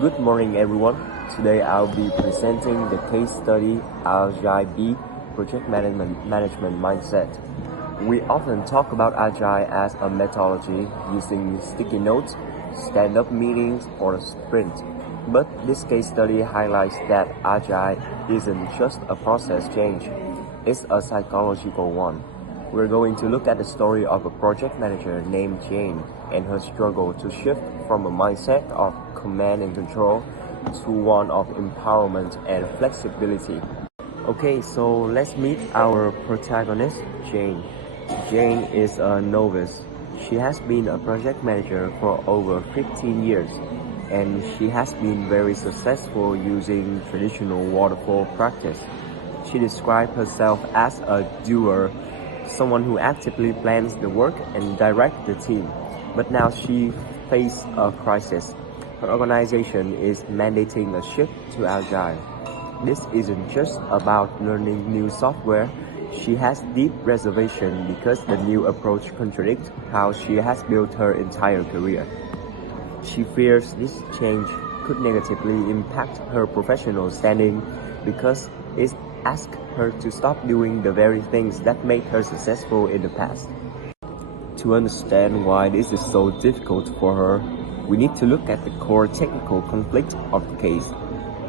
Good morning, everyone. Today I'll be presenting the case study Agile B Project Management Mindset. We often talk about Agile as a methodology using sticky notes, stand-up meetings, or a sprint. But this case study highlights that Agile isn't just a process change, it's a psychological one. We're going to look at the story of a project manager named Jane and her struggle to shift from a mindset of command and control to one of empowerment and flexibility. Okay, so let's meet our protagonist, Jane. Jane is a novice. She has been a project manager for over 15 years, and she has been very successful using traditional waterfall practice. She described herself as a doer, someone who actively plans the work and directs the team. But now she faces a crisis. Her organization is mandating a shift to Agile. This isn't just about learning new software. She has deep reservation because the new approach contradicts how she has built her entire career. She fears this change could negatively impact her professional standing because it asks her to stop doing the very things that made her successful in the past. To understand why this is so difficult for her, we need to look at the core technical conflict of the case.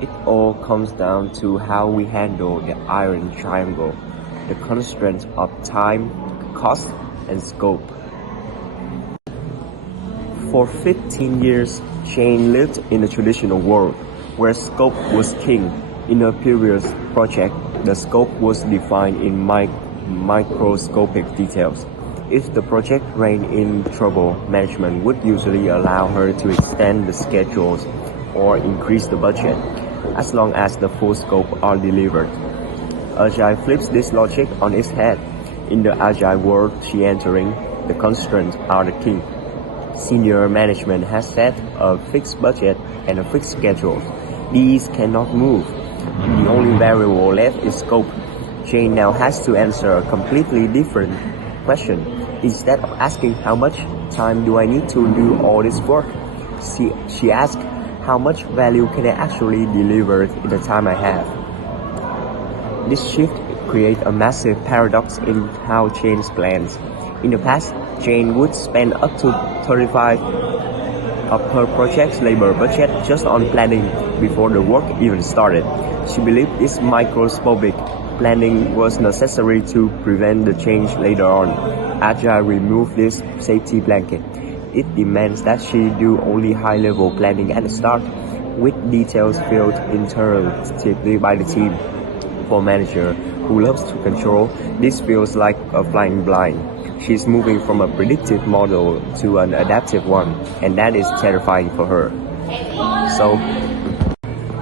It all comes down to how we handle the iron triangle, the constraints of time, cost, and scope. For 15 years, Jane lived in the traditional world, where scope was king. In her previous project, the scope was defined in microscopic details. If the project ran in trouble, management would usually allow her to extend the schedules or increase the budget, as long as the full scope are delivered. Agile flips this logic on its head. In the Agile world she entering, the constraints are the king. Senior management has set a fixed budget and a fixed schedule. These cannot move. The only variable left is scope. Jane now has to answer a completely different question. Instead of asking how much time do I need to do all this work, she asks how much value can I actually deliver in the time I have. This shift creates a massive paradox in how Jane plans. In the past, Jane would spend up to 35% of her project's labor budget just on planning before the work even started. She believed this microscopic planning was necessary to prevent the change later on. Agile removed this safety blanket. It demands that she do only high-level planning at the start, with details filled iteratively by the team. For a manager who loves to control, this feels like a flying blind. She's moving from a predictive model to an adaptive one, and that is terrifying for her. So,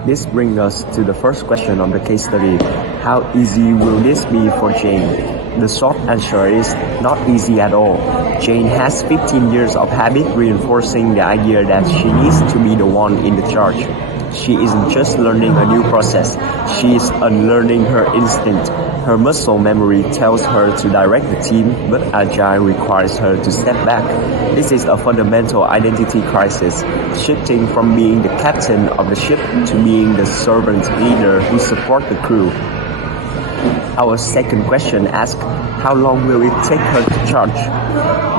this brings us to the first question of the case study. How easy will this be for Jane? The short answer is not easy at all. Jane has 15 years of habit reinforcing the idea that she needs to be the one in the charge. She isn't just learning a new process, she is unlearning her instinct. Her muscle memory tells her to direct the team, but Agile requires her to step back. This is a fundamental identity crisis, shifting from being the captain of the ship to being the servant leader who supports the crew. Our second question asks, how long will it take her to charge?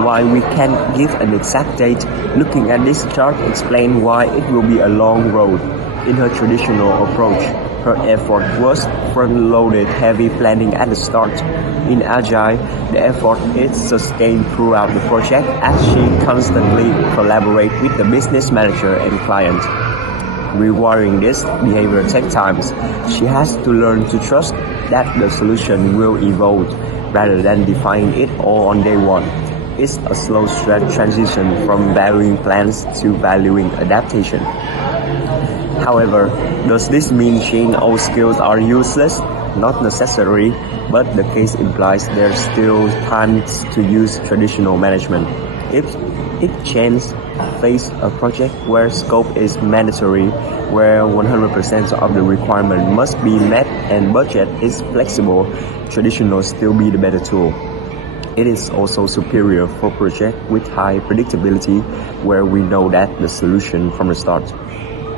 While we can't give an exact date, looking at this chart explains why it will be a long road. In her traditional approach, her effort was front-loaded heavy planning at the start. In Agile, the effort is sustained throughout the project as she constantly collaborates with the business manager and client. Rewiring this behavior takes time. She has to learn to trust that the solution will evolve rather than defining it all on day one. It's a slow transition from valuing plans to valuing adaptation. However, does this mean Jane's old skills are useless? Not necessarily, but the case implies there's still time to use traditional management. If Jane faces a project where scope is mandatory, where 100% of the requirement must be met and budget is flexible, traditional still be the better tool. It is also superior for projects with high predictability, where we know that the solution from the start.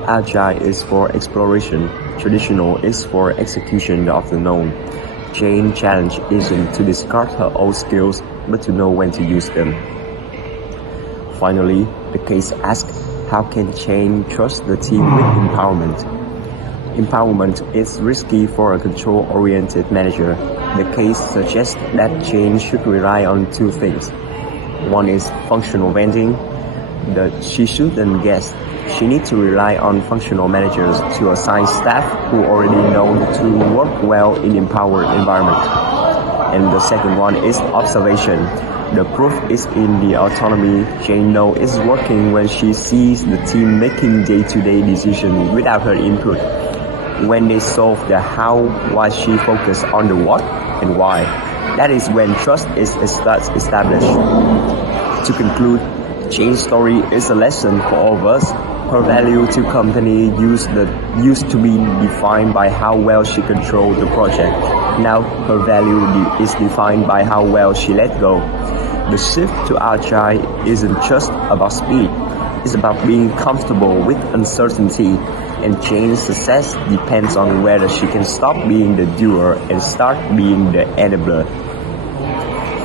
Agile is for exploration, traditional is for execution of the known. Jane's challenge isn't to discard her old skills, but to know when to use them. Finally, the case asks, how can Jane trust the team with empowerment? Empowerment is risky for a control-oriented manager. The case suggests that Jane should rely on two things. One is functional vending. She shouldn't guess. She needs to rely on functional managers to assign staff who already know to work well in empowered environment. And the second one is observation. The proof is in the autonomy Jane knows is working when she sees the team making day-to-day decisions without her input. When they solve the how, why she focus on the what and why. That is when trust is established. To conclude, Jane's story is a lesson for all of us. Her value to company used to be defined by how well she controlled the project. Now her value is defined by how well she let go. The shift to Agile isn't just about speed. It's about being comfortable with uncertainty, and Jane's success depends on whether she can stop being the doer and start being the enabler.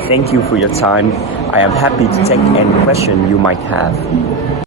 Thank you for your time. I am happy to take any question you might have.